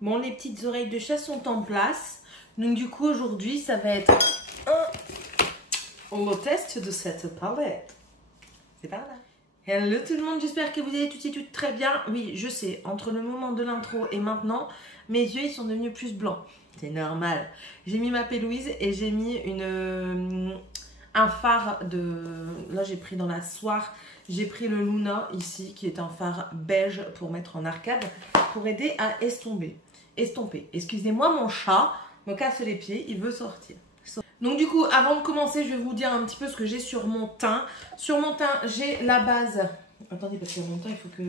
Bon, les petites oreilles de chat sont en place. Donc du coup, aujourd'hui, ça va être le test de cette palette. C'est par là. Hello tout le monde, j'espère que vous allez toutes et toutes très bien. Oui, je sais, entre le moment de l'intro et maintenant, mes yeux ils sont devenus plus blancs. C'est normal. J'ai mis ma P-Louise et j'ai mis un phare de... Là, j'ai pris dans la soirée, j'ai pris le Luna ici, qui est un phare beige pour mettre en arcade, pour aider à estomper. Excusez-moi, mon chat me casse les pieds, il veut sortir. Donc du coup, avant de commencer, je vais vous dire un petit peu ce que j'ai sur mon teint. Sur mon teint, j'ai la base... Attendez, parce que mon teint, il faut que...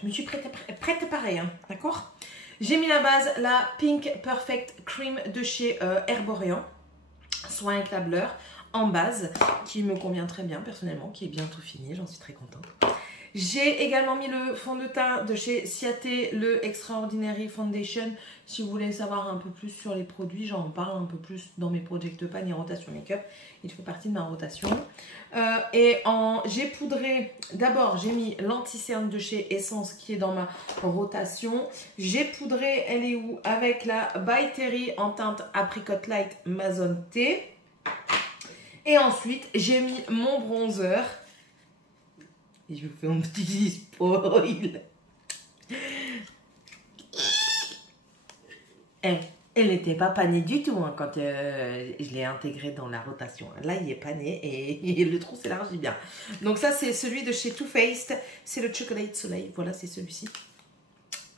Je me suis prête pareil, hein, d'accord? J'ai mis la base, la Pink Perfect Cream de chez Herborian, soin éclableur, en base, qui me convient très bien personnellement, qui est bientôt fini, j'en suis très contente. J'ai également mis le fond de teint de chez Ciaté, le Extraordinary Foundation. Si vous voulez savoir un peu plus sur les produits, j'en parle un peu plus dans mes Project Pan et rotation make-up. Il fait partie de ma rotation. J'ai poudré, d'abord j'ai mis l'anti-cerne de chez Essence qui est dans ma rotation. J'ai poudré, elle est où? Avec la By Terry en teinte Apricot Light Mazone T. Et ensuite j'ai mis mon bronzer. Et je vous fais un petit spoil. Elle n'était pas panée du tout hein, quand je l'ai intégrée dans la rotation. Là, il est pané et le trou s'élargit bien. Donc ça, c'est celui de chez Too Faced. C'est le Chocolate Soleil. Voilà, c'est celui-ci.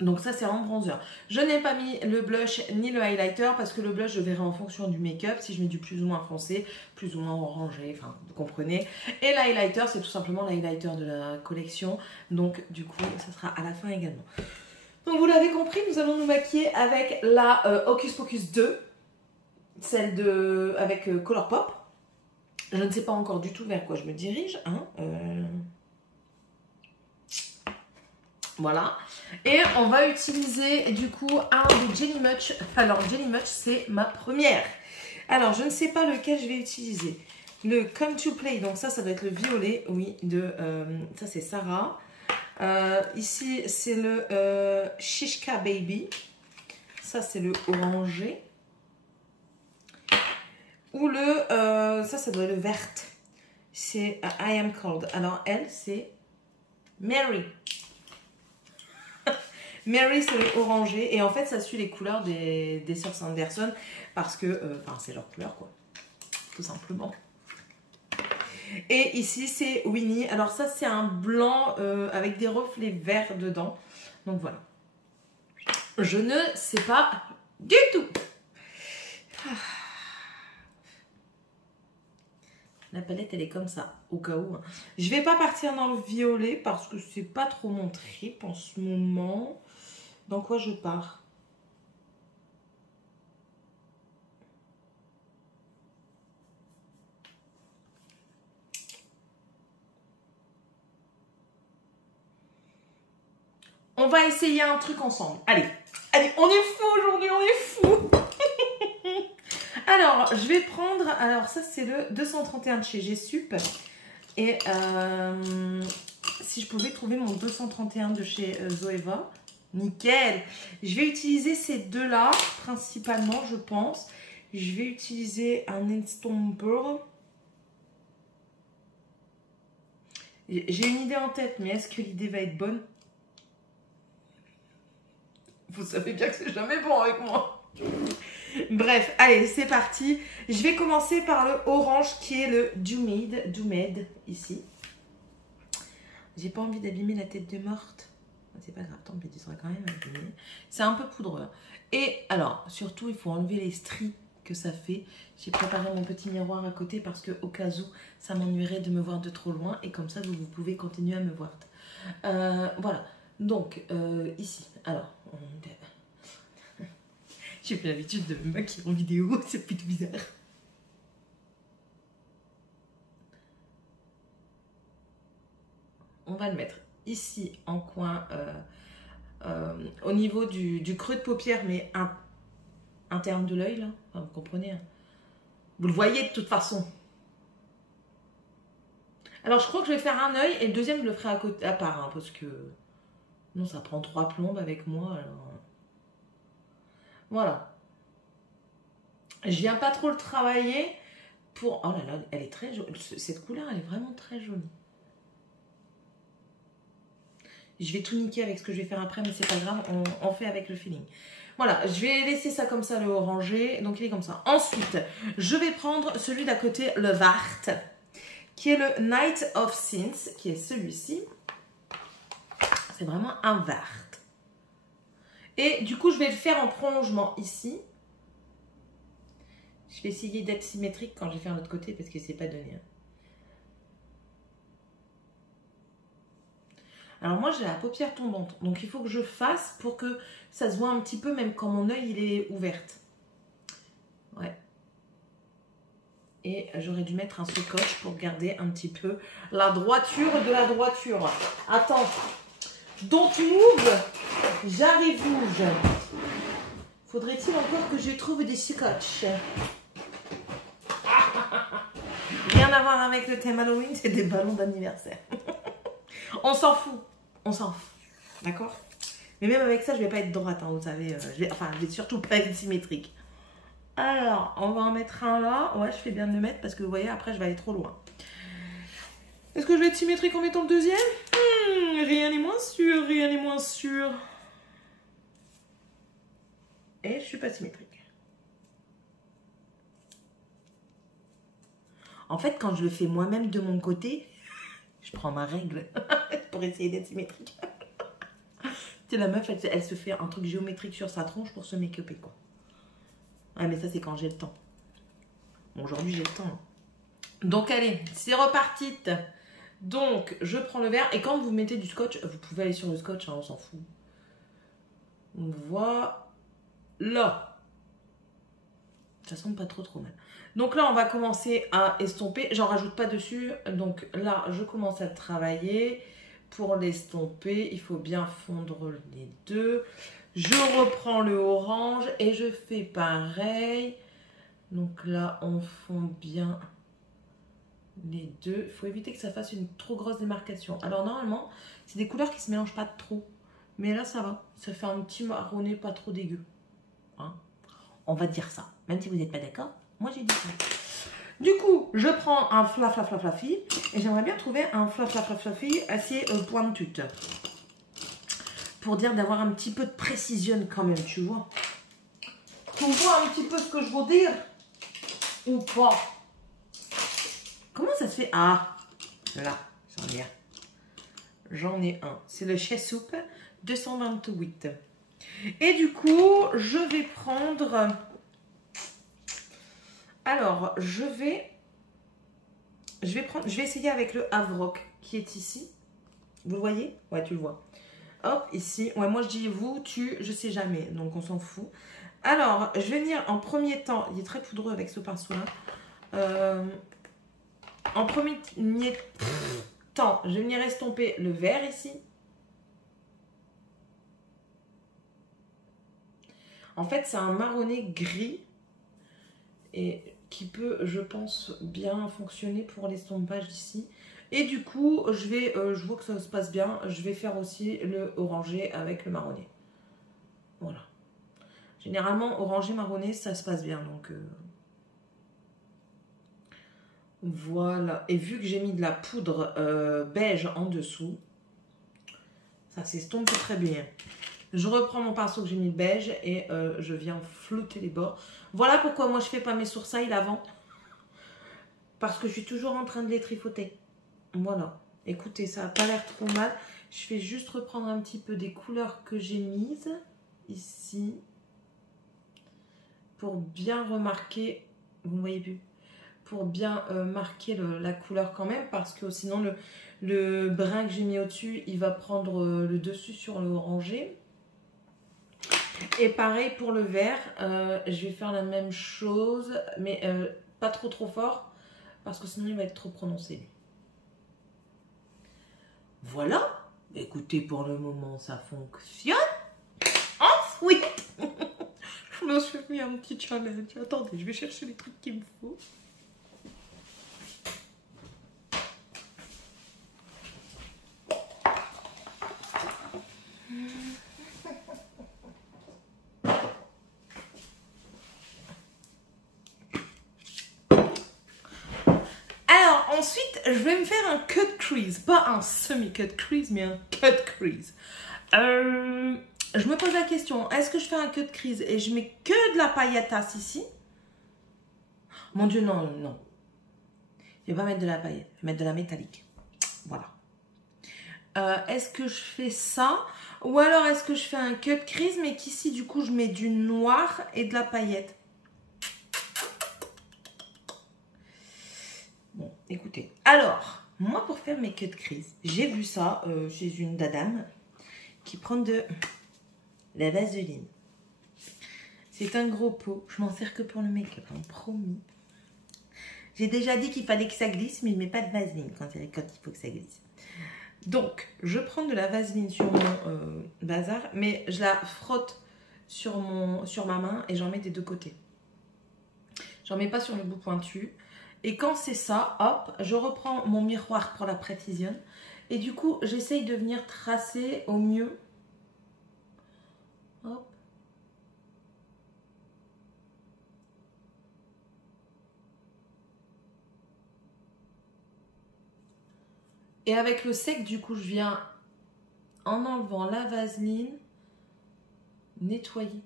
Donc ça, c'est en bronzer. Je n'ai pas mis le blush ni le highlighter parce que le blush, je verrai en fonction du make-up. Si je mets du plus ou moins foncé, plus ou moins orangé, enfin, vous comprenez. Et l'highlighter, c'est tout simplement l'highlighter de la collection. Donc du coup, ça sera à la fin également. Donc vous l'avez compris, nous allons nous maquiller avec la Hocus Pocus 2, celle de avec Colourpop. Je ne sais pas encore du tout vers quoi je me dirige. Hein, Voilà. Et on va utiliser du coup un de Jelly Much. Alors Jelly Much, c'est ma première. Alors je ne sais pas lequel je vais utiliser. Le Come to Play, donc ça doit être le violet, oui, ça c'est Sarah. Ici, c'est le Shishka Baby. Ça, c'est le orangé. Ou ça doit être le vert. C'est I Am Cold. Alors, elle, c'est Mary. Mary, c'est le orangé. Et en fait, ça suit les couleurs des sœurs Sanderson. Parce que, c'est leur couleur, quoi. Tout simplement. Et ici, c'est Winnie. Alors ça, c'est un blanc avec des reflets verts dedans. Donc voilà. Je ne sais pas du tout. La palette, elle est comme ça, au cas où. Je vais pas partir dans le violet parce que c'est pas trop mon trip en ce moment. Dans quoi je pars? On va essayer un truc ensemble. Allez, on est fou aujourd'hui, on est fou. Alors, je vais prendre... Alors, ça, c'est le 231 de chez G-Sup. Et si je pouvais trouver mon 231 de chez Zoeva, nickel. Je vais utiliser ces deux-là, principalement, je pense. Je vais utiliser un Instomper. J'ai une idée en tête, mais est-ce que l'idée va être bonne? Vous savez bien que c'est jamais bon avec moi. Bref, allez, c'est parti. Je vais commencer par le orange qui est le Doomade, ici. J'ai pas envie d'abîmer la tête de morte. C'est pas grave, tant pis, tu seras quand même abîmé. C'est un peu poudreux. Et alors, surtout, il faut enlever les stries que ça fait. J'ai préparé mon petit miroir à côté parce que au cas où, ça m'ennuierait de me voir de trop loin. Et comme ça, vous pouvez continuer à me voir. Voilà. Donc, ici, alors... J'ai plus l'habitude de me maquiller en vidéo, c'est plutôt bizarre. On va le mettre ici en coin, au niveau du creux de paupière, mais interne de l'œil, là. Enfin, vous comprenez, hein. Vous le voyez de toute façon. Alors, je crois que je vais faire un œil et le deuxième, je le ferai à part, hein, parce que non, ça prend 3 plombes avec moi, alors... Voilà. Je viens pas trop le travailler pour... Oh là là, elle est très jolie. Cette couleur, elle est vraiment très jolie. Je vais tout niquer avec ce que je vais faire après, mais c'est pas grave, on fait avec le feeling. Voilà, je vais laisser ça comme ça, le orangé. Donc, il est comme ça. Ensuite, je vais prendre celui d'à côté, le Vart, qui est le Night of Sins, qui est celui-ci. C'est vraiment un Vart. Et du coup, je vais le faire en prolongement ici. Je vais essayer d'être symétrique quand je vais faire l'autre côté, parce que c'est pas donné. Alors moi, j'ai la paupière tombante. Donc, il faut que je fasse pour que ça se voit un petit peu, même quand mon œil, il est ouverte. Ouais. Et j'aurais dû mettre un scotch pour garder un petit peu la droiture de la droiture. Attends. Don't move. J'arrive, bouge. Faudrait-il encore que je trouve des scotch? Rien à voir avec le thème Halloween, c'est des ballons d'anniversaire. On s'en fout. On s'en fout. D'accord? Mais même avec ça, je vais pas être droite, hein, vous savez. Je vais surtout pas être symétrique. Alors, on va en mettre un là. Ouais, je fais bien de le mettre parce que vous voyez, après, je vais aller trop loin. Est-ce que je vais être symétrique en mettant le deuxième? Rien n'est moins sûr, rien n'est moins sûr. Et je suis pas symétrique. En fait, quand je le fais moi-même de mon côté, je prends ma règle pour essayer d'être symétrique. Tu sais, la meuf, elle se fait un truc géométrique sur sa tronche pour se make-upper, quoi. Ouais, mais ça, c'est quand j'ai le temps. Bon, aujourd'hui, j'ai le temps. Donc, allez, c'est reparti. Donc, je prends le verre. Et quand vous mettez du scotch, vous pouvez aller sur le scotch, hein, on s'en fout. Voilà. Ça semble pas trop mal. Donc là, on va commencer à estomper. J'en rajoute pas dessus. Donc là, je commence à travailler. Pour l'estomper, il faut bien fondre les deux. Je reprends le orange et je fais pareil. Donc là, on fond bien les deux. Il faut éviter que ça fasse une trop grosse démarcation. Alors normalement, c'est des couleurs qui se mélangent pas trop. Mais là, ça va. Ça fait un petit marronné pas trop dégueu. Hein, on va dire ça. Même si vous n'êtes pas d'accord, moi j'ai dit ça. Du coup, je prends un fluffy et j'aimerais bien trouver un fluffy assez pointute. Pour dire d'avoir un petit peu de précision quand même, tu vois. Tu vois un petit peu ce que je veux dire? Ou pas? Comment ça se fait? Ah, là, j'en ai un. J'en ai un. C'est le Chez Soup 228. Et du coup, je vais prendre... Alors, je vais essayer avec le Havrock qui est ici. Vous le voyez? Ouais, tu le vois. Hop, ici. Ouais, moi je dis vous, tu, je sais jamais. Donc on s'en fout. Alors, je vais venir en premier temps. Il est très poudreux avec ce pinceau-là. En premier temps, je vais venir estomper le vert ici. En fait, c'est un marronné gris. Et qui peut, je pense, bien fonctionner pour l'estompage d'ici. Et du coup, je vois que ça se passe bien. Je vais faire aussi le orangé avec le marronné. Voilà. Généralement, orangé, marronné, ça se passe bien. Donc, voilà. Et vu que j'ai mis de la poudre beige en dessous, ça s'estompe très bien. Je reprends mon pinceau que j'ai mis beige et je viens flouter les bords. Voilà pourquoi moi je fais pas mes sourcils avant. Parce que je suis toujours en train de les tripoter. Voilà. Écoutez, ça n'a pas l'air trop mal. Je vais juste reprendre un petit peu des couleurs que j'ai mises ici. Pour bien remarquer. Vous ne voyez plus. Pour bien marquer la couleur quand même. Parce que sinon le brun que j'ai mis au-dessus, il va prendre le dessus sur le orangé. Et pareil pour le vert, je vais faire la même chose, mais pas trop fort, parce que sinon il va être trop prononcé. Lui. Voilà, écoutez, pour le moment ça fonctionne. Ensuite, je me suis mis un petit challenge. Attendez, je vais chercher les trucs qu'il me faut. je vais me faire un cut crease. Pas un semi-cut crease, mais un cut crease. Je me pose la question, est-ce que je fais un cut crease et je mets que de la paillettasse ici? Mon Dieu, non, non. Je vais pas mettre de la paillette, je vais mettre de la métallique. Voilà. Est-ce que je fais ça? Ou alors est-ce que je fais un cut crease, mais qu'ici, du coup, je mets du noir et de la paillette? Bon, écoutez. Alors, moi, pour faire mes cut crease, j'ai vu ça chez une dame qui prend de la vaseline. C'est un gros pot. Je m'en sers que pour le make-up, hein, promis. J'ai déjà dit qu'il fallait que ça glisse, mais il ne met pas de vaseline quand il faut que ça glisse. Donc, je prends de la vaseline sur mon bazar, mais je la frotte sur ma main et j'en mets des deux côtés. J'en mets pas sur le bout pointu. Et quand c'est ça, hop, je reprends mon miroir pour la précision. Et du coup, j'essaye de venir tracer au mieux. Hop. Et avec le sec, du coup, je viens, en enlevant la vaseline, nettoyer.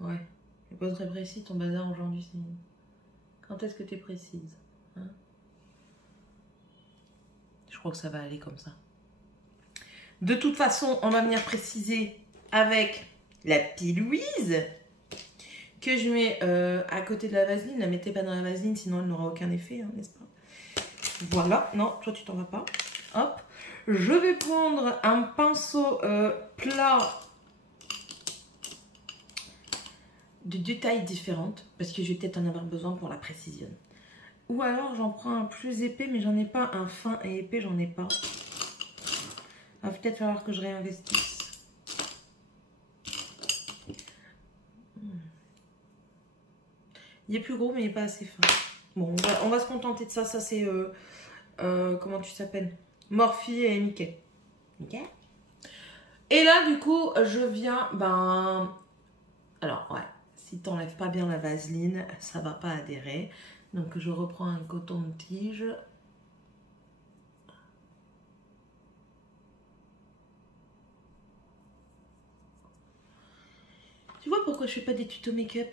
Ouais, c'est pas très précis ton bazar aujourd'hui. Quand est-ce que tu es précise, hein? Je crois que ça va aller comme ça. De toute façon, on va venir préciser avec la pilouise que je mets à côté de la vaseline. Ne la mettez pas dans la vaseline, sinon elle n'aura aucun effet, hein, n'est-ce pas? Voilà. Non, toi tu t'en vas pas. Hop. Je vais prendre un pinceau plat de deux tailles différentes parce que je vais peut-être en avoir besoin pour la précision. Ou alors j'en prends un plus épais, mais j'en ai pas. Un fin et épais, j'en ai pas. Il va peut-être falloir que je réinvestisse. Il est plus gros, mais il n'est pas assez fin. Bon, on va se contenter de ça. Ça, c'est... comment tu t'appelles? Morphe et Mickey. Mickey. Et là, du coup, je viens... Ben... Alors, ouais. Si tu n'enlèves pas bien la vaseline, ça ne va pas adhérer. Donc, je reprends un coton de tige. Tu vois pourquoi je fais pas des tutos make-up?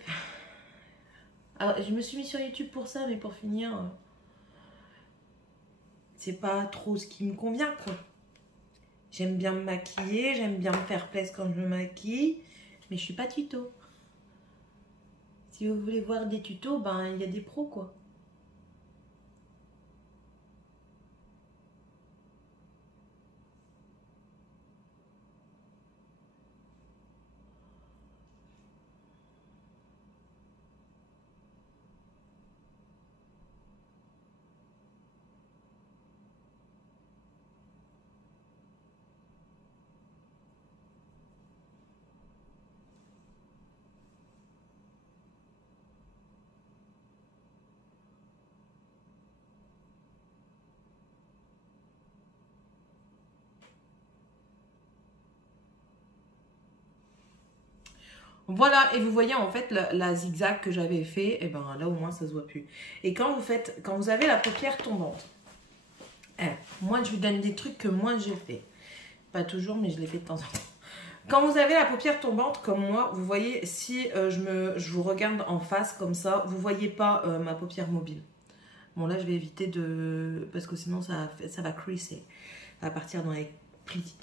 Alors, je me suis mis sur YouTube pour ça, mais pour finir, c'est pas trop ce qui me convient, quoi. J'aime bien me maquiller, j'aime bien me faire plaisir quand je me maquille, mais je suis pas tuto. Si vous voulez voir des tutos, ben il y a des pros, quoi. Voilà, et vous voyez en fait la zigzag que j'avais fait, et ben là au moins ça se voit plus. Et quand vous avez la paupière tombante, moi je vous donne des trucs que moi j'ai fait. Pas toujours, mais je les fais de temps en temps. Quand vous avez la paupière tombante comme moi, vous voyez, si je vous regarde en face comme ça, vous voyez pas ma paupière mobile. Bon là je vais éviter de... parce que sinon ça va creaser. Ça va partir dans les plis.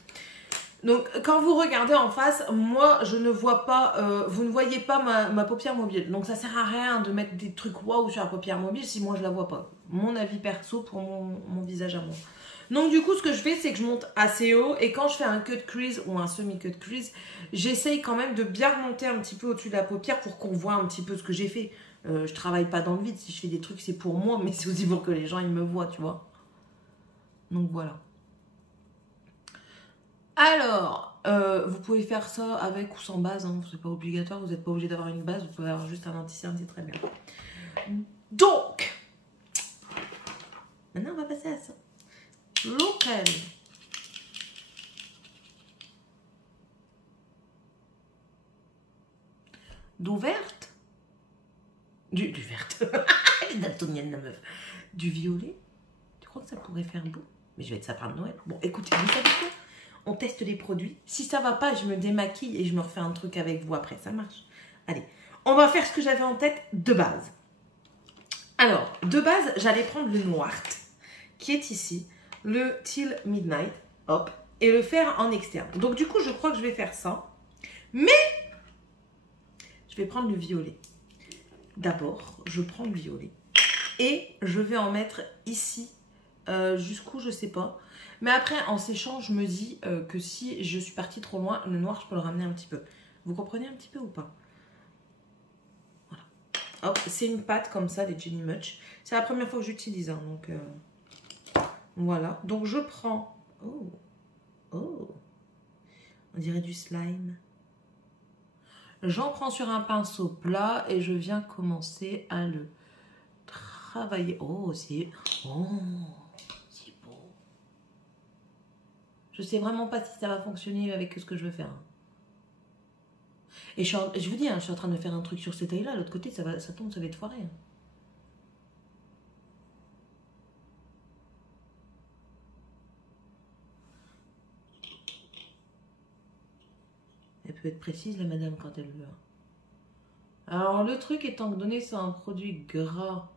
Donc, quand vous regardez en face, moi, je ne vois pas, vous ne voyez pas ma paupière mobile. Donc, ça sert à rien de mettre des trucs waouh sur la paupière mobile si moi, je la vois pas. Mon avis perso pour mon visage à moi. Donc, du coup, ce que je fais, c'est que je monte assez haut. Et quand je fais un cut crease ou un semi-cut crease, j'essaye quand même de bien remonter un petit peu au-dessus de la paupière pour qu'on voit un petit peu ce que j'ai fait. Je travaille pas dans le vide. Si je fais des trucs, c'est pour moi, mais c'est aussi pour que les gens, ils me voient, tu vois. Donc, voilà. Alors, vous pouvez faire ça avec ou sans base, hein, c'est pas obligatoire, vous n'êtes pas obligé d'avoir une base, vous pouvez avoir juste un anti-cerne, c'est très bien. Donc, maintenant on va passer à ça. Lequel? D'eau verte? Du verte. Elle est daltonienne, la meuf. Du violet? Tu crois que ça pourrait faire beau? Mais je vais être sapin de Noël. Bon, écoutez, vous savez quoi? On teste les produits. Si ça va pas, je me démaquille et je me refais un truc avec vous après. Ça marche. Allez, on va faire ce que j'avais en tête de base. Alors, de base, j'allais prendre le Noir, qui est ici, le Till Midnight, hop, et le faire en externe. Donc, du coup, je crois que je vais faire ça. Mais, je vais prendre le violet. D'abord, je prends le violet. Et je vais en mettre ici, jusqu'où, je sais pas. Mais après, en séchant, je me dis que si je suis partie trop loin, le noir, je peux le ramener un petit peu. Vous comprenez un petit peu ou pas? Voilà. Hop, c'est une pâte comme ça, les Jenny Much. C'est la première fois que j'utilise, hein, donc voilà. Donc je prends... Oh, oh, on dirait du slime. J'en prends sur un pinceau plat et je viens commencer à le travailler. Oh, c'est... Oh, c'est beau. Je sais vraiment pas si ça va fonctionner avec ce que je veux faire. Et je vous dis, hein, je suis en train de faire un truc sur cette taille-là. L'autre côté, ça tombe, ça va être foiré. Hein. Elle peut être précise, la madame, quand elle veut. Alors, le truc étant donné, c'est un produit gras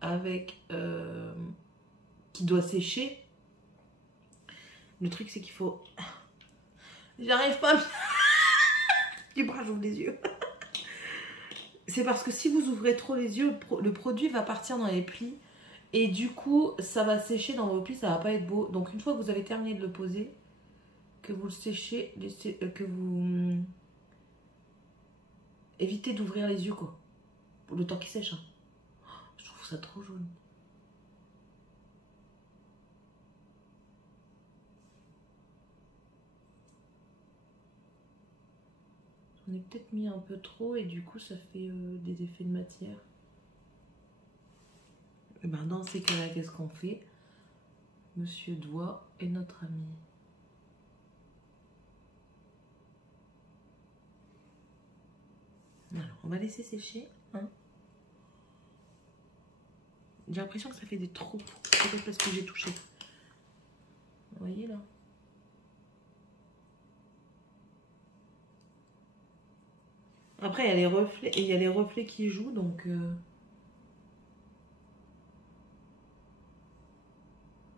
avec... qui doit sécher. Le truc, c'est qu'il faut... J'arrive pas à... Du bras, j'ouvre les yeux. C'est parce que si vous ouvrez trop les yeux, le produit va partir dans les plis. Et du coup, ça va sécher dans vos plis, ça va pas être beau. Donc, une fois que vous avez terminé de le poser, que vous le séchez, que vous... évitez d'ouvrir les yeux, quoi. Pour le temps qu'il sèche. Hein. Je trouve ça trop jaune. J'en ai peut-être mis un peu trop et du coup, ça fait des effets de matière. Et ben, dans ces cas-là, qu'est-ce qu'on fait? Monsieur Doigt est notre ami. Alors, on va laisser sécher. Hein. J'ai l'impression que ça fait des trous. Peut-être parce que j'ai touché. Vous voyez là? Après, il y a les reflets, et il y a les reflets qui jouent, donc...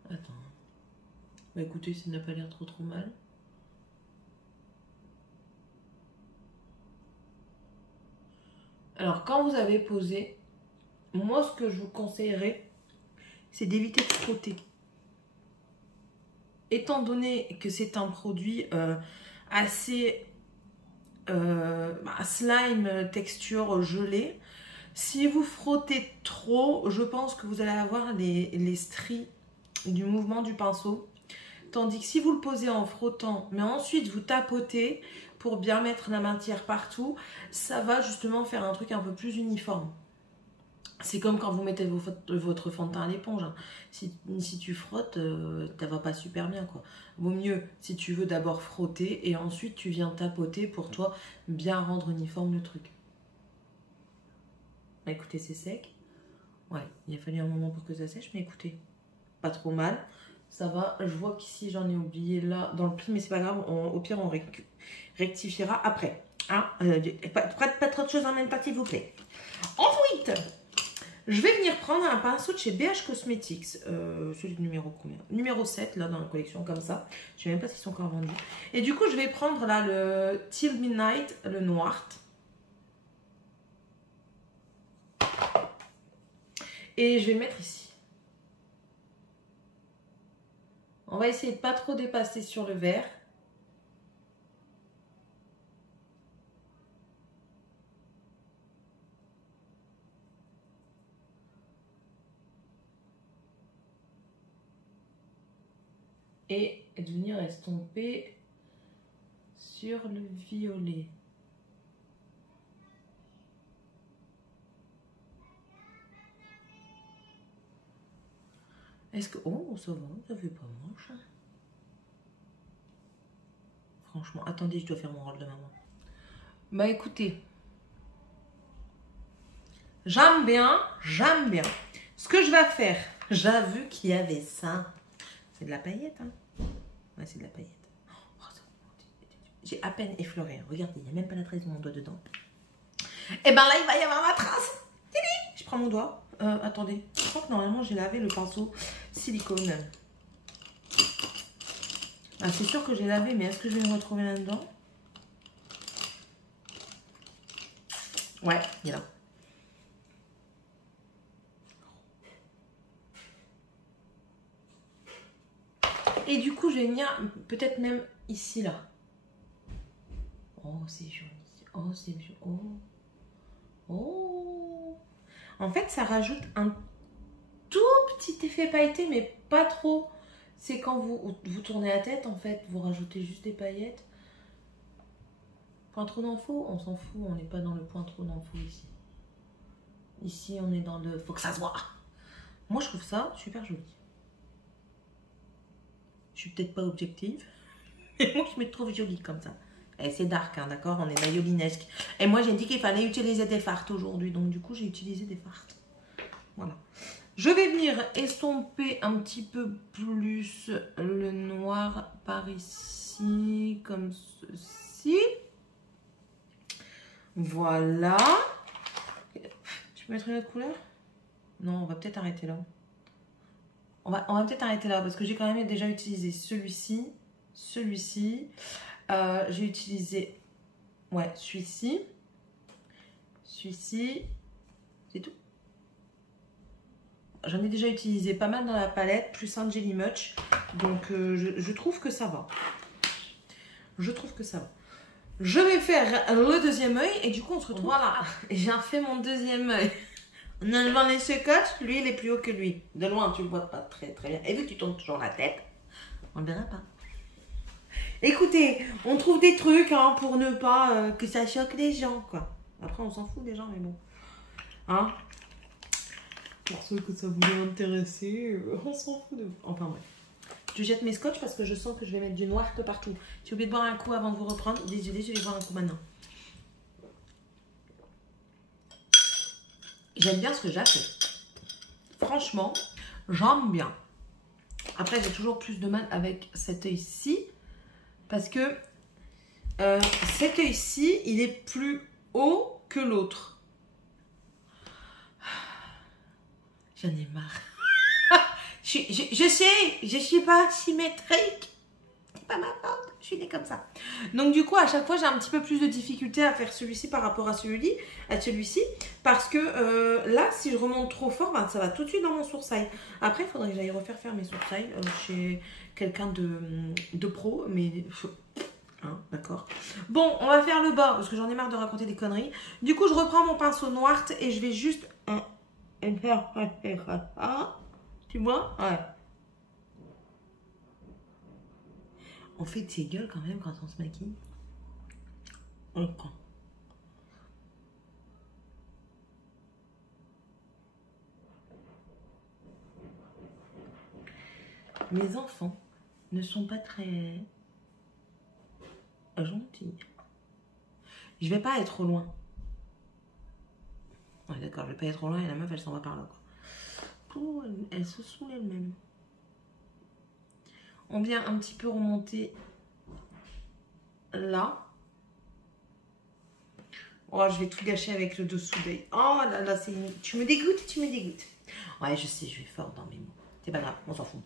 Attends. Bah écoutez, ça n'a pas l'air trop mal. Alors, quand vous avez posé, moi, ce que je vous conseillerais, c'est d'éviter de frotter. Étant donné que c'est un produit assez slime, texture gelée, si vous frottez trop, je pense que vous allez avoir les stries du mouvement du pinceau. Tandis que si vous le posez en frottant, mais ensuite vous tapotez pour bien mettre la matière partout, ça va justement faire un truc un peu plus uniforme. C'est comme quand vous mettez votre fond de teint à l'éponge. Hein. Si tu frottes, ça va pas super bien, quoi. Vaut mieux, si tu veux, d'abord frotter et ensuite tu viens tapoter pour toi bien rendre uniforme le truc. Bah, écoutez, c'est sec. Ouais, il a fallu un moment pour que ça sèche, mais écoutez, pas trop mal. Ça va, je vois qu'ici j'en ai oublié là dans le pli, mais c'est pas grave, au pire on rectifiera après. Hein, pas trop de choses en même temps, s'il vous plaît. Ensuite, je vais venir prendre un pinceau de chez BH Cosmetics, celui de numéro combien? Numéro 7, là, dans la collection, comme ça. Je sais même pas s'ils sont encore vendus. Et du coup, je vais prendre, là, le Till Midnight, le noir. Et je vais le mettre ici. On va essayer de pas trop dépasser sur le vert. Et de venir estomper sur le violet. Est-ce que... Oh, ça va, ça fait pas moche. Franchement, attendez, je dois faire mon rôle de maman. Bah écoutez, j'aime bien, j'aime bien. Ce que je vais faire, j'ai vu qu'il y avait ça. C'est de la paillette, hein? Ouais, c'est de la paillette. Oh, j'ai à peine effleuré. Regardez, il n'y a même pas la trace de mon doigt dedans. Et ben là, il va y avoir ma trace. Je prends mon doigt. Attendez, je crois que normalement, j'ai lavé le pinceau silicone. Ah, c'est sûr que j'ai lavé, mais est-ce que je vais me retrouver là-dedans? Ouais, il est là. Et du coup, je vais venir peut-être même ici, là. Oh, c'est joli. Oh, c'est joli. Oh. Oh. En fait, ça rajoute un tout petit effet pailleté, mais pas trop. C'est quand vous tournez la tête, en fait, vous rajoutez juste des paillettes. Point trop d'infos, on s'en fout, on n'est pas dans le point trop d'infos ici. Ici, on est dans le... Faut que ça se voit. Moi, je trouve ça super joli. Je suis peut-être pas objective, mais moi, je me trouve jolie comme ça. Et c'est dark, hein, d'accord? On est mayolinesque. Et moi, j'ai dit qu'il fallait utiliser des fards aujourd'hui, donc du coup, j'ai utilisé des fards. Voilà. Je vais venir estomper un petit peu plus le noir par ici, comme ceci. Voilà. Je peux mettre une autre couleur? Non, on va peut-être arrêter là. On va peut-être arrêter là, parce que j'ai quand même déjà utilisé celui-ci, celui-ci. J'ai utilisé, ouais, celui-ci, celui-ci, c'est tout. J'en ai déjà utilisé pas mal dans la palette, plus un Jelly Much. Donc, je trouve que ça va. Je trouve que ça va. Je vais faire le deuxième œil et du coup, on se retrouve. Voilà, j'ai fait mon deuxième œil. En enlevant les scotch, lui, il est plus haut que lui. De loin, tu le vois pas très très bien. Et vu que tu tournes toujours la tête, on ne verra pas. Écoutez, on trouve des trucs hein, pour ne pas que ça choque les gens, quoi. Après, on s'en fout des gens, mais bon. Hein? Pour ceux que ça voulait intéresser, on s'en fout de vous. Enfin, bref. Je jette mes scotch parce que je sens que je vais mettre du noir que partout. J'ai oublié de boire un coup avant de vous reprendre. Désolée, je vais boire un coup maintenant. J'aime bien ce que j'ai fait. Franchement, j'aime bien. Après, j'ai toujours plus de mal avec cet œil-ci. Parce que cet œil-ci, il est plus haut que l'autre. J'en ai marre. je sais, je suis pas symétrique. C'est pas ma faute, je suis née comme ça. Donc du coup, à chaque fois, j'ai un petit peu plus de difficulté à faire celui-ci par rapport à celui-ci. Parce que là, si je remonte trop fort, ben, ça va tout de suite dans mon sourcil. Après, il faudrait que j'aille refaire mes sourcils chez quelqu'un de pro. Mais... Hein, d'accord. Bon, on va faire le bas parce que j'en ai marre de raconter des conneries. Du coup, je reprends mon pinceau noir et je vais juste... Tu vois? Ouais. On fait de ses gueules quand même quand on se maquille. On prend. Mes enfants ne sont pas très gentils. Je vais pas être trop loin. Ouais, d'accord, je vais pas être trop loin et la meuf, elle s'en va par là, quoi. Oh, elle se saoule elle-même. On vient un petit peu remonter là. Oh, je vais tout gâcher avec le dessous d'œil. Oh là là, tu me dégoûtes, tu me dégoûtes. Ouais, je sais, je vais fort dans mes mots. C'est pas grave, on s'en fout.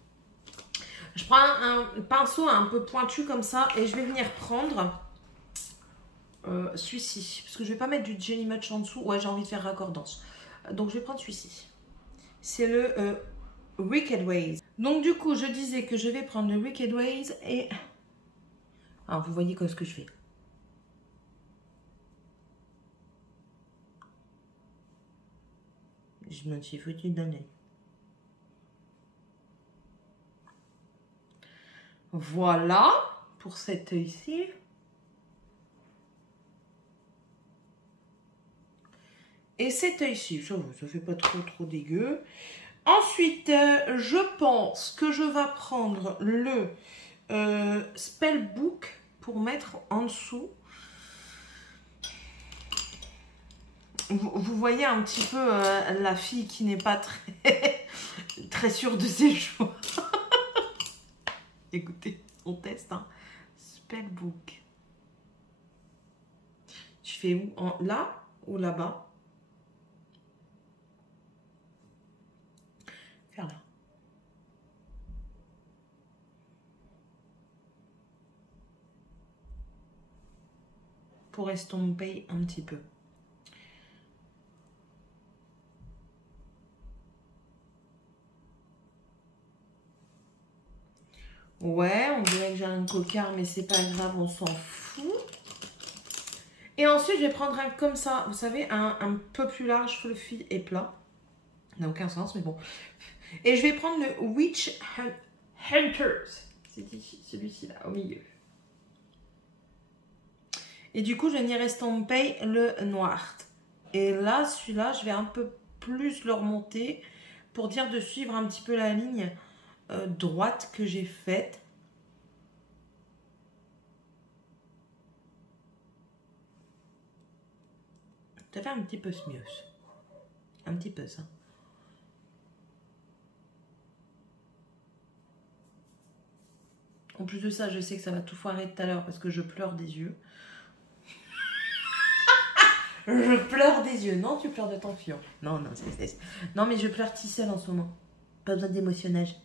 Je prends un pinceau un peu pointu comme ça et je vais venir prendre celui-ci. Parce que je vais pas mettre du Jelly Much en dessous. Ouais, j'ai envie de faire raccordance. Donc, je vais prendre celui-ci. C'est le Wicked Ways. Donc, du coup, je disais que je vais prendre le Wicked Ways et... Alors, vous voyez ce que je fais. Je me suis foutu d'un œil. Voilà pour cet œil-ci. Et cet œil-ci, ça fait pas trop dégueu. Ensuite, je pense que je vais prendre le Spellbook pour mettre en dessous. Vous voyez un petit peu la fille qui n'est pas très, très sûre de ses choix. Écoutez, on teste. Hein. Spellbook. Tu fais où? Là ou là-bas? Faire là. Pour estomper un petit peu. Ouais, on dirait que j'ai un cocard, mais c'est pas grave, on s'en fout. Et ensuite, je vais prendre un comme ça, vous savez, un peu plus large, fluffy et plat. Ça n'a aucun sens, mais bon. Et je vais prendre le Witch Hunters. C'est ici, celui-ci là, au milieu. Et du coup, je vais venir estomper le noir. Et là, celui-là, je vais un peu plus le remonter pour dire de suivre un petit peu la ligne droite que j'ai faite. Ça fait un petit peu mieux. Un petit peu ça. En plus de ça, je sais que ça va tout foirer tout à l'heure parce que je pleure des yeux. Je pleure des yeux. Non, tu pleures de ton fion. Non, non, non, mais je pleure tout seul en ce moment. Pas besoin d'émotionnage.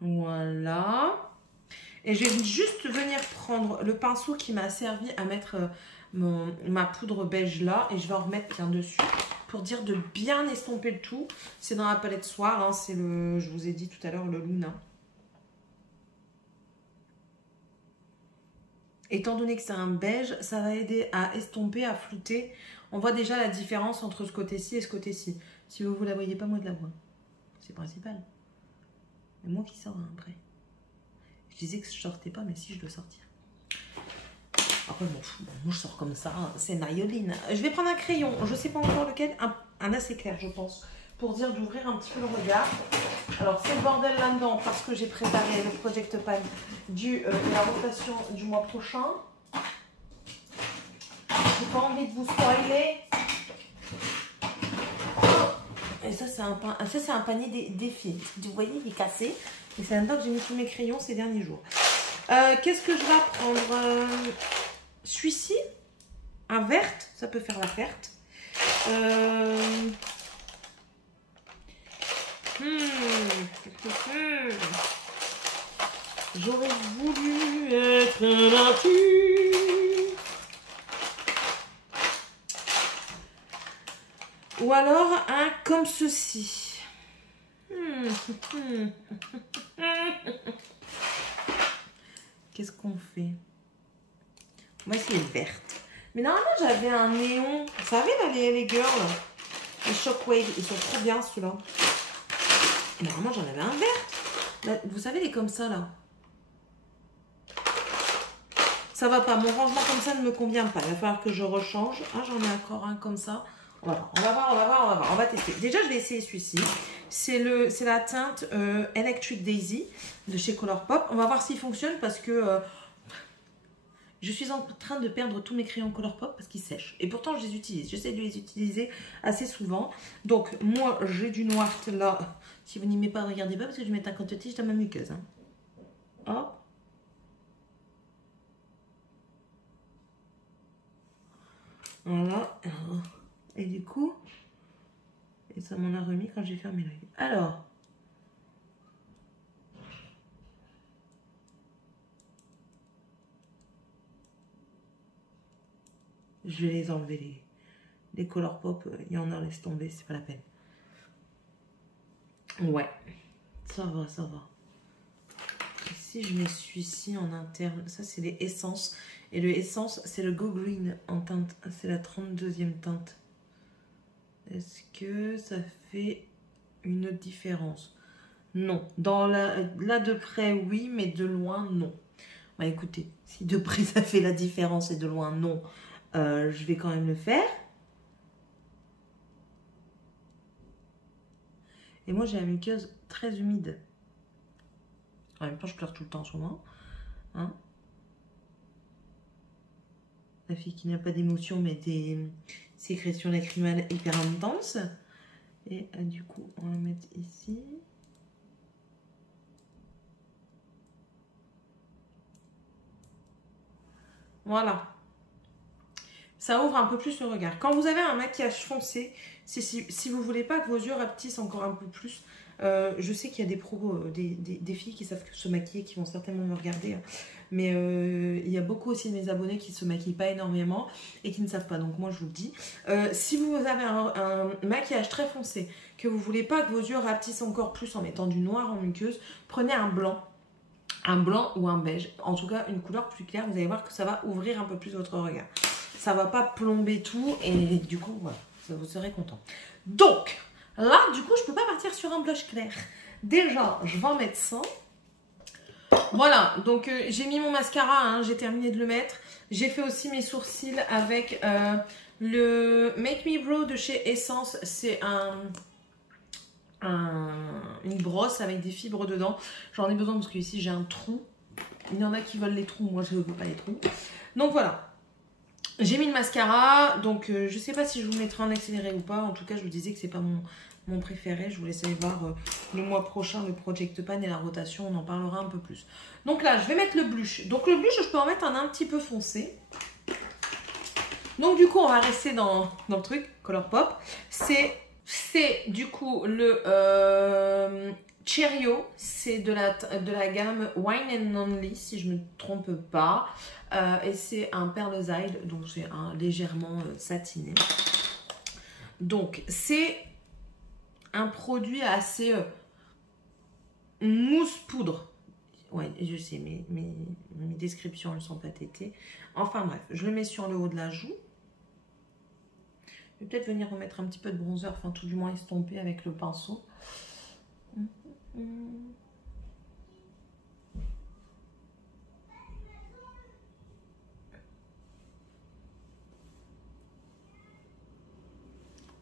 Voilà. Et je vais juste venir prendre le pinceau qui m'a servi à mettre ma poudre beige là. Et je vais en remettre bien dessus pour dire de bien estomper le tout. C'est dans la palette Soir. Hein, c'est le, je vous ai dit tout à l'heure, le Luna. Étant donné que c'est un beige, ça va aider à estomper, à flouter. On voit déjà la différence entre ce côté-ci et ce côté-ci. Si vous ne la voyez pas, moi de la vois. C'est principal. C'est moi qui sors hein, après. Je disais que je sortais pas, mais si je dois sortir. Après, bon, moi je sors comme ça, c'est Nayoline. Je vais prendre un crayon, je sais pas encore lequel, un assez clair, je pense, pour dire d'ouvrir un petit peu le regard. Alors, c'est le bordel là-dedans parce que j'ai préparé le Project Pan de la rotation du mois prochain. J'ai pas envie de vous spoiler. Et ça, c'est un panier défi. Vous voyez, il est cassé. Et c'est là-dedans que j'ai mis tous mes crayons ces derniers jours. Qu'est-ce que je vais prendre celui-ci, un vert, ça peut faire la verte. J'aurais voulu être nature. Ou alors un comme ceci. Qu'est-ce qu'on fait? On va essayer le verte. Mais normalement, j'avais un néon. Vous savez, là, les girls, les Shockwave, ils sont trop bien, ceux-là. Normalement, j'en avais un vert. Là, vous savez, les comme ça, là. Ça va pas. Mon rangement comme ça ne me convient pas. Il va falloir que je rechange. Ah, j'en ai encore un comme ça. On va voir. On va tester. Déjà, je vais essayer celui-ci. C'est la teinte Electric Daisy de chez Colourpop. On va voir s'il fonctionne parce que je suis en train de perdre tous mes crayons Colourpop parce qu'ils sèchent. Et pourtant, je les utilise. J'essaie de les utiliser assez souvent. Donc, moi, j'ai du noir là. Si vous n'y mettez pas, regardez pas parce que je mets un coton-tige dans ma muqueuse. Hein. Hop. Voilà. Et du coup, et ça m'en a remis quand j'ai fermé l'œil. Alors. Je vais les enlever, les Colourpop, il y en a, laisse tomber, c'est pas la peine. Ouais, ça va, ça va. Ici, je mets celui-ci en interne. Ça, c'est les essences. Et le essence, c'est le Go Green en teinte. C'est la 32e teinte. Est-ce que ça fait une différence? Non. Là, de près, oui, mais de loin, non. Bah, écoutez, si de près, ça fait la différence et de loin, non. Je vais quand même le faire. Et moi, j'ai la muqueuse très humide. En même temps, je pleure tout le temps en ce moment. Hein, la fille qui n'a pas d'émotion, mais des sécrétions lacrymales hyper intenses. Et du coup, on va mettre ici. Voilà. Ça ouvre un peu plus le regard. Quand vous avez un maquillage foncé, si vous ne voulez pas que vos yeux rapetissent encore un peu plus, je sais qu'il y a des pros, des filles qui savent se maquiller, qui vont certainement me regarder. Hein, mais il y a beaucoup aussi de mes abonnés qui ne se maquillent pas énormément et qui ne savent pas. Donc moi, je vous le dis. Si vous avez un maquillage très foncé, que vous ne voulez pas que vos yeux rapetissent encore plus en mettant du noir en muqueuse, prenez un blanc. Un blanc ou un beige. En tout cas, une couleur plus claire. Vous allez voir que ça va ouvrir un peu plus votre regard. Ça va pas plomber tout et du coup, voilà, ça vous serez content. Donc, là, du coup, je peux pas partir sur un blush clair. Déjà, je vais en mettre 100. Voilà, donc j'ai mis mon mascara, hein, j'ai terminé de le mettre. J'ai fait aussi mes sourcils avec le Make Me Brow de chez Essence. C'est une brosse avec des fibres dedans. J'en ai besoin parce que ici j'ai un trou. Il y en a qui veulent les trous, moi je ne veux pas les trous. Donc voilà. J'ai mis le mascara, donc je sais pas si je vous mettrai en accéléré ou pas. En tout cas, je vous disais que c'est pas mon préféré. Je vous laisse aller voir le mois prochain le Project Pan et la rotation. On en parlera un peu plus. Donc là, je vais mettre le blush. Donc le blush, je peux en mettre un petit peu foncé. Donc du coup, on va rester dans le truc Colourpop. C'est du coup le Cheerio. C'est de la gamme Wine and Only, si je ne me trompe pas. Et c'est un Pearleside, donc c'est légèrement satiné. Donc c'est un produit assez mousse poudre. Ouais, je sais, mes descriptions elles sont pas tétées. Enfin bref, je le mets sur le haut de la joue. Je vais peut-être venir remettre un petit peu de bronzer, enfin tout du moins estomper avec le pinceau.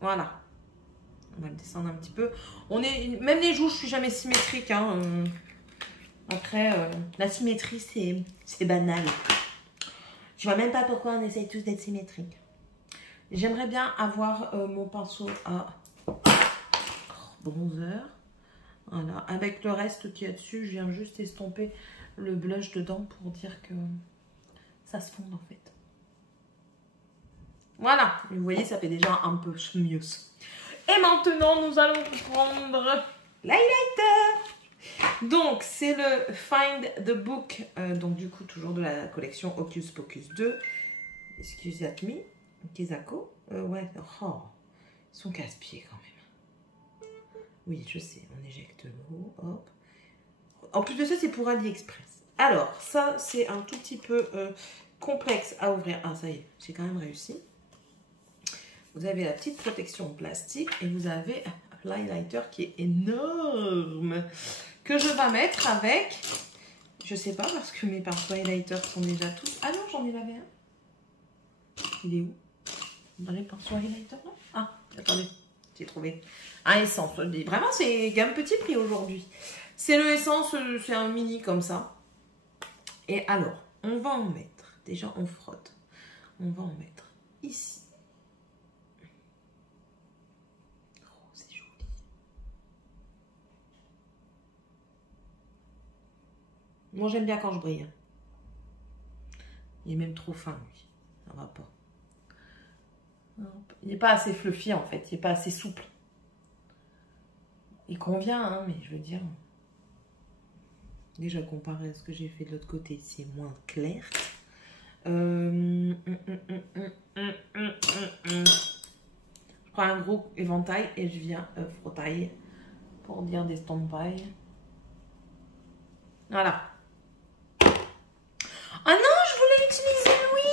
Voilà. On va le descendre un petit peu. Même les joues, je suis jamais symétrique. Hein. Après, la symétrie, c'est banal. Je vois même pas pourquoi on essaye tous d'être symétriques. J'aimerais bien avoir mon pinceau à bronzer. Voilà. Avec le reste qui est dessus, je viens juste estomper le blush dedans pour dire que ça se fonde en fait. Voilà, vous voyez, ça fait déjà un peu mieux. Et maintenant, nous allons prendre l'highlighter. Donc, c'est le Find the Book. Donc, du coup, toujours de la collection Hocus Pocus 2. Excusez-moi. Kezako. Ouais, oh, ils sont casse-pieds quand même. Oui, je sais, on éjecte l'eau. Hop. En plus de ça, c'est pour AliExpress. Alors, ça, c'est un tout petit peu complexe à ouvrir. Ah, ça y est, j'ai quand même réussi. Vous avez la petite protection plastique et vous avez l'highlighter qui est énorme que je vais mettre avec, je sais pas parce que mes pinceaux highlighters sont déjà tous. Ah non, j'en ai lavé un. Il est où? Dans les pinceaux highlighters, non? Ah, attendez, j'ai trouvé un Essence. Vraiment, c'est gamme petit prix aujourd'hui. C'est le Essence, c'est un mini comme ça. Et alors, on va en mettre. Déjà, on frotte. On va en mettre ici. Moi, j'aime bien quand je brille. Il est même trop fin, lui. Ça va pas. Il n'est pas assez fluffy, en fait. Il n'est pas assez souple. Il convient, hein, mais je veux dire... Déjà, comparé à ce que j'ai fait de l'autre côté, c'est moins clair. Je prends un gros éventail et je viens frottailler pour dire des stampailles. Voilà. Ah non, je voulais utiliser oui.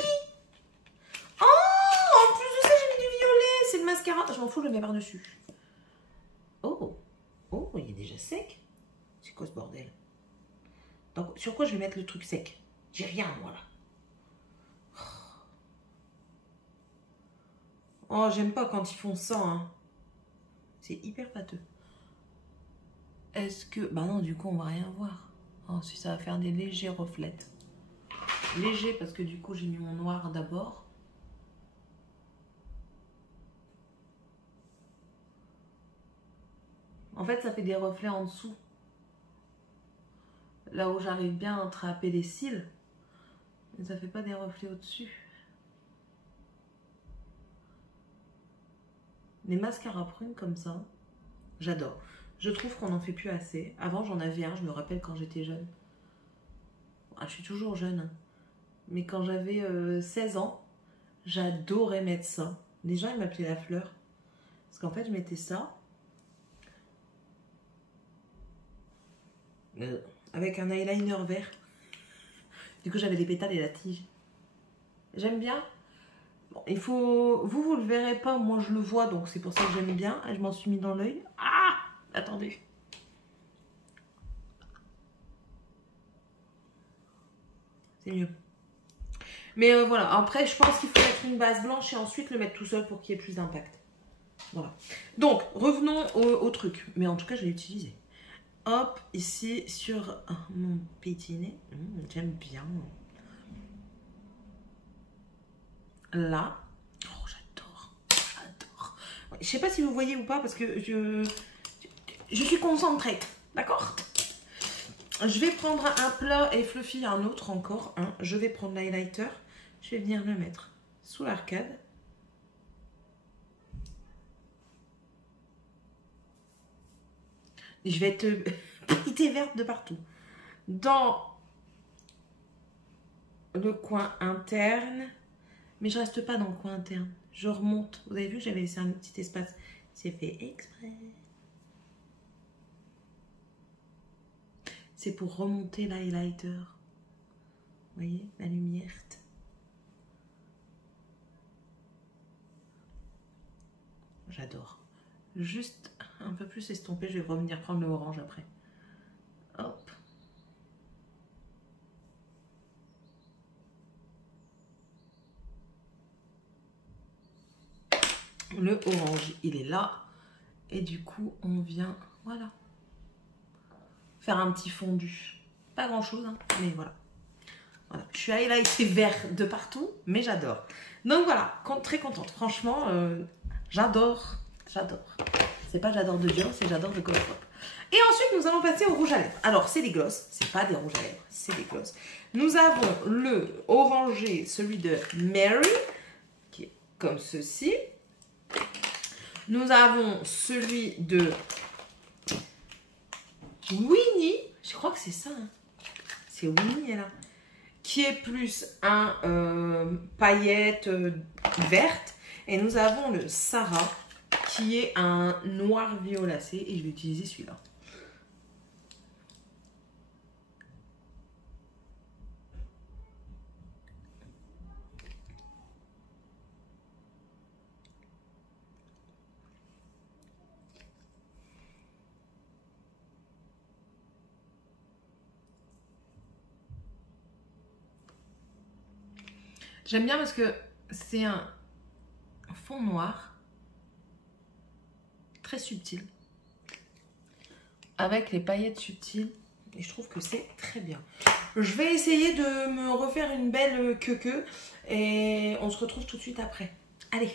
Oh, en plus de ça, j'ai mis du violet. C'est le mascara. Je m'en fous, je le mets par-dessus. Oh, oh, il est déjà sec. C'est quoi ce bordel? Donc, sur quoi je vais mettre le truc sec? J'ai rien, moi, là. Oh, j'aime pas quand ils font ça, hein. C'est hyper pâteux. Est-ce que... Bah non, du coup, on va rien voir. Ensuite, ça va faire des légers reflets. Léger parce que du coup, j'ai mis mon noir d'abord. En fait, ça fait des reflets en dessous. Là où j'arrive bien à attraper les cils. Mais ça fait pas des reflets au-dessus. Les mascaras prunes comme ça, j'adore. Je trouve qu'on n'en fait plus assez. Avant, j'en avais un, je me rappelle quand j'étais jeune. Ah, je suis toujours jeune. Hein. Mais quand j'avais 16 ans, j'adorais mettre ça. Les gens, ils m'appelaient la fleur. Parce qu'en fait, je mettais ça. Avec un eyeliner vert. Du coup, j'avais les pétales et la tige. J'aime bien. Bon, il faut... Vous le verrez pas. Moi, je le vois. Donc, c'est pour ça que j'aime bien. Je m'en suis mis dans l'œil. Ah! Attendez. C'est mieux. Mais voilà. Après, je pense qu'il faut mettre une base blanche et ensuite le mettre tout seul pour qu'il y ait plus d'impact. Voilà. Donc, revenons au truc. Mais en tout cas, je l'ai utilisé. Hop, ici, sur mon petit nez. J'aime bien. Là. Oh, j'adore. J'adore. Je sais pas si vous voyez ou pas parce que je suis concentrée. D'accord? Je vais prendre un plat et fluffy, un autre encore. Je vais prendre l'highlighter. Je vais venir le mettre sous l'arcade. Je vais être pétée verte de partout. Dans le coin interne. Mais je reste pas dans le coin interne. Je remonte. Vous avez vu que j'avais laissé un petit espace. C'est fait exprès. C'est pour remonter l'highlighter. Vous voyez, la lumière. J'adore. Juste un peu plus estompé. Je vais revenir prendre le orange après. Hop. Le orange, il est là. Et du coup, on vient, voilà, faire un petit fondu. Pas grand chose, hein, mais voilà. Voilà. Je suis highlightée vert de partout, mais j'adore. Donc voilà, très contente. Franchement, j'adore. J'adore. C'est pas j'adore de Dieu, c'est j'adore de Colourpop. Et ensuite, nous allons passer au rouge à lèvres. Alors, c'est des glosses. C'est pas des rouges à lèvres, c'est des glosses. Nous avons le orangé, celui de Mary, qui est comme ceci. Nous avons celui de Winnie. Je crois que c'est ça. Hein. C'est Winnie, là. Qui est plus un paillette verte. Et nous avons le Sarah, qui est un noir violacé. Et je vais utiliser celui-là. J'aime bien parce que c'est un fond noir très subtil avec les paillettes subtiles et je trouve que c'est très bien. Je vais essayer de me refaire une belle queue et on se retrouve tout de suite après. Allez!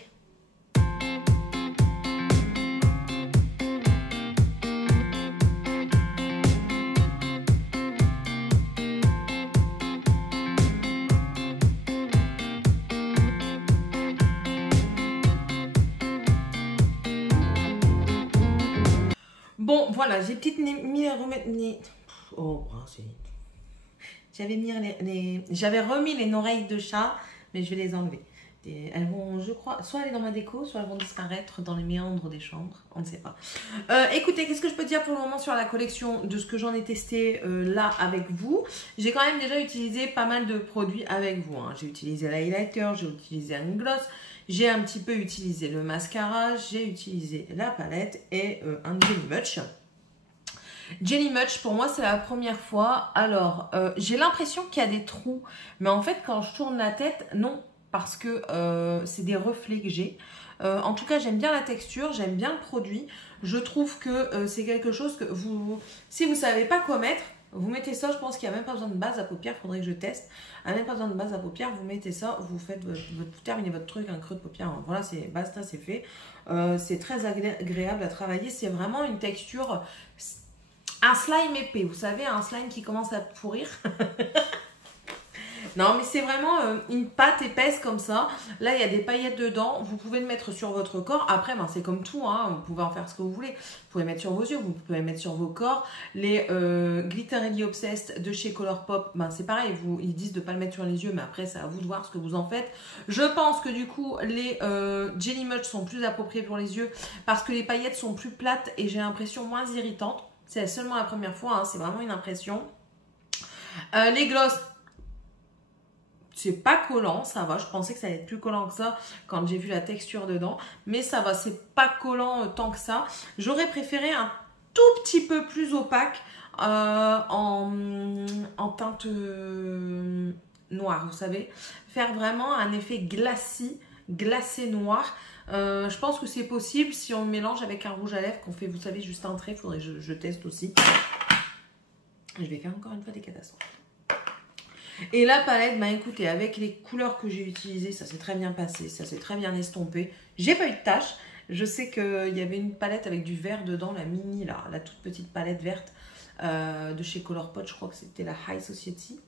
Bon, voilà, j'ai peut-être mis les remettre. Oh, j'avais remis les oreilles de chat, mais je vais les enlever. Et elles vont, je crois, soit aller dans ma déco, soit elles vont disparaître dans les méandres des chambres. On ne sait pas. Écoutez, qu'est-ce que je peux dire pour le moment sur la collection de ce que j'en ai testé là avec vous? J'ai quand même déjà utilisé pas mal de produits avec vous. Hein. J'ai utilisé l'highlighter, j'ai utilisé un gloss. J'ai un petit peu utilisé le mascara, j'ai utilisé la palette et un Jelly Much. Jelly Much, pour moi, c'est la première fois. Alors, j'ai l'impression qu'il y a des trous. Mais en fait, quand je tourne la tête, non, parce que c'est des reflets que j'ai. En tout cas, j'aime bien la texture, j'aime bien le produit. Je trouve que c'est quelque chose que si vous ne savez pas quoi mettre, vous mettez ça. Je pense qu'il n'y a même pas besoin de base à paupières, il faudrait que je teste. Il n'y a même pas besoin de base à paupières, vous mettez ça, vous faites vous terminez votre truc, un creux de paupières. Voilà, basta, c'est fait. C'est très agréable à travailler. C'est vraiment une texture, un slime épais. Vous savez, un slime qui commence à pourrir. Non, mais c'est vraiment une pâte épaisse comme ça. Là, il y a des paillettes dedans. Vous pouvez le mettre sur votre corps. Après, ben, c'est comme tout, hein. Vous pouvez en faire ce que vous voulez. Vous pouvez mettre sur vos yeux, vous pouvez mettre sur vos corps. Les Glitterelli Obsessed de chez Colourpop, ben, c'est pareil. Ils disent de ne pas le mettre sur les yeux, mais après, c'est à vous de voir ce que vous en faites. Je pense que du coup, les Jelly Much sont plus appropriés pour les yeux parce que les paillettes sont plus plates et j'ai l'impression moins irritantes. C'est seulement la première fois, hein. C'est vraiment une impression. Les gloss, c'est pas collant, ça va. Je pensais que ça allait être plus collant que ça quand j'ai vu la texture dedans. Mais ça va, c'est pas collant tant que ça. J'aurais préféré un tout petit peu plus opaque en teinte noire, vous savez. Faire vraiment un effet glacé noir. Je pense que c'est possible si on le mélange avec un rouge à lèvres qu'on fait, vous savez, juste un trait. Il faudrait que je teste aussi. Je vais faire encore une fois des catastrophes. Et la palette, bah écoutez, avec les couleurs que j'ai utilisées, ça s'est très bien passé, ça s'est très bien estompé. J'ai pas eu de taches. Je sais qu'il y avait une palette avec du vert dedans, la mini, là, la toute petite palette verte de chez Colourpop. Je crois que c'était la High Society,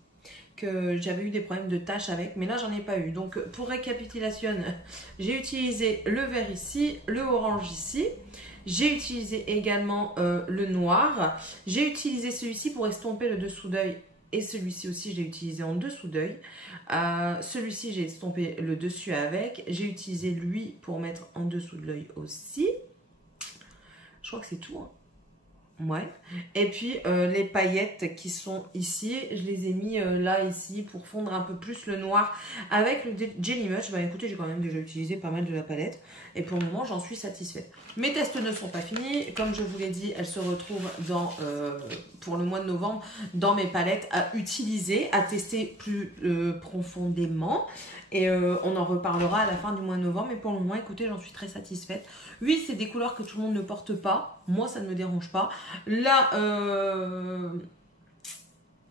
que j'avais eu des problèmes de taches avec, mais là j'en ai pas eu. Donc pour récapitulation, j'ai utilisé le vert ici, le orange ici. J'ai utilisé également le noir. J'ai utilisé celui-ci pour estomper le dessous d'œil. Et celui-ci aussi, je l'ai utilisé en dessous d'œil. Celui-ci, j'ai estompé le dessus avec. J'ai utilisé lui pour mettre en dessous de l'œil aussi. Je crois que c'est tout, hein. Ouais. Et puis, les paillettes qui sont ici, je les ai mis là, ici, pour fondre un peu plus le noir avec le Jelly Much. Bah écoutez, j'ai quand même déjà utilisé pas mal de la palette. Et pour le moment, j'en suis satisfaite. Mes tests ne sont pas finis. Comme je vous l'ai dit, elles se retrouvent pour le mois de novembre dans mes palettes à utiliser, à tester plus profondément. Et on en reparlera à la fin du mois de novembre. Mais pour le moment, écoutez, j'en suis très satisfaite. Oui, c'est des couleurs que tout le monde ne porte pas. Moi, ça ne me dérange pas. Là,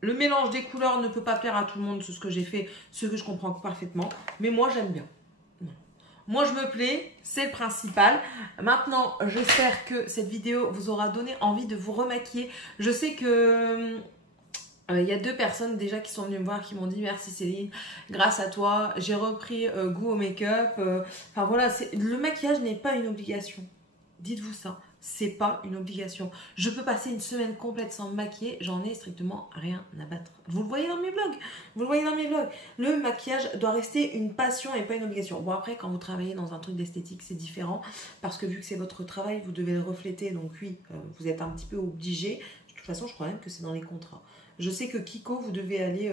le mélange des couleurs ne peut pas plaire à tout le monde. C'est ce que j'ai fait, ce que je comprends parfaitement. Mais moi, j'aime bien. Moi, je me plais, c'est le principal. Maintenant, j'espère que cette vidéo vous aura donné envie de vous remaquiller. Je sais que il y a 2 personnes déjà qui sont venues me voir, qui m'ont dit merci Céline, grâce à toi, j'ai repris goût au make-up. Enfin voilà, le maquillage n'est pas une obligation. Dites-vous ça, c'est pas une obligation. Je peux passer une semaine complète sans me maquiller, j'en ai strictement rien à battre. Vous le voyez dans mes vlogs, vous le voyez dans mes vlogs. Le maquillage doit rester une passion et pas une obligation. Bon après, quand vous travaillez dans un truc d'esthétique, c'est différent, parce que vu que c'est votre travail, vous devez le refléter, donc oui, vous êtes un petit peu obligé. De toute façon, je crois même que c'est dans les contrats. Je sais que Kiko, vous devez aller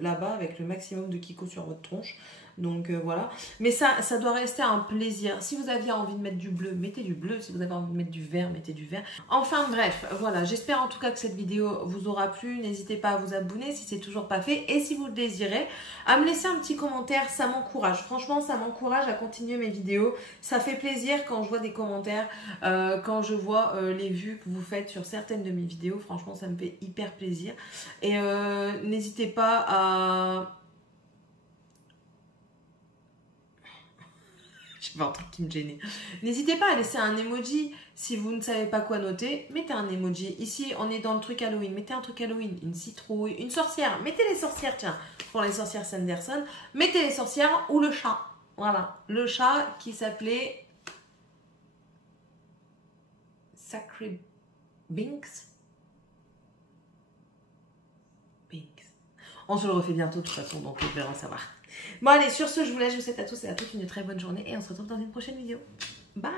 là-bas avec le maximum de Kiko sur votre tronche. Donc voilà. Mais ça doit rester un plaisir. Si vous aviez envie de mettre du bleu, mettez du bleu. Si vous avez envie de mettre du vert, mettez du vert. Enfin bref, voilà. J'espère en tout cas que cette vidéo vous aura plu. N'hésitez pas à vous abonner si c'est toujours pas fait. Et si vous le désirez, à me laisser un petit commentaire. Ça m'encourage. Franchement, ça m'encourage à continuer mes vidéos. Ça fait plaisir quand je vois des commentaires, quand je vois les vues que vous faites sur certaines de mes vidéos. Franchement, ça me fait hyper plaisir. Et n'hésitez pas à... J'ai pas un truc qui me gênait. N'hésitez pas à laisser un emoji si vous ne savez pas quoi noter. Mettez un emoji. Ici, on est dans le truc Halloween. Mettez un truc Halloween. Une citrouille, une sorcière. Mettez les sorcières, tiens. Pour les sorcières Sanderson. Mettez les sorcières ou le chat. Voilà. Le chat qui s'appelait... Sacred Binks. On se le refait bientôt de toute façon, donc on verra savoir. Bon allez, sur ce, je vous laisse, je vous souhaite à tous et à toutes une très bonne journée et on se retrouve dans une prochaine vidéo. Bye!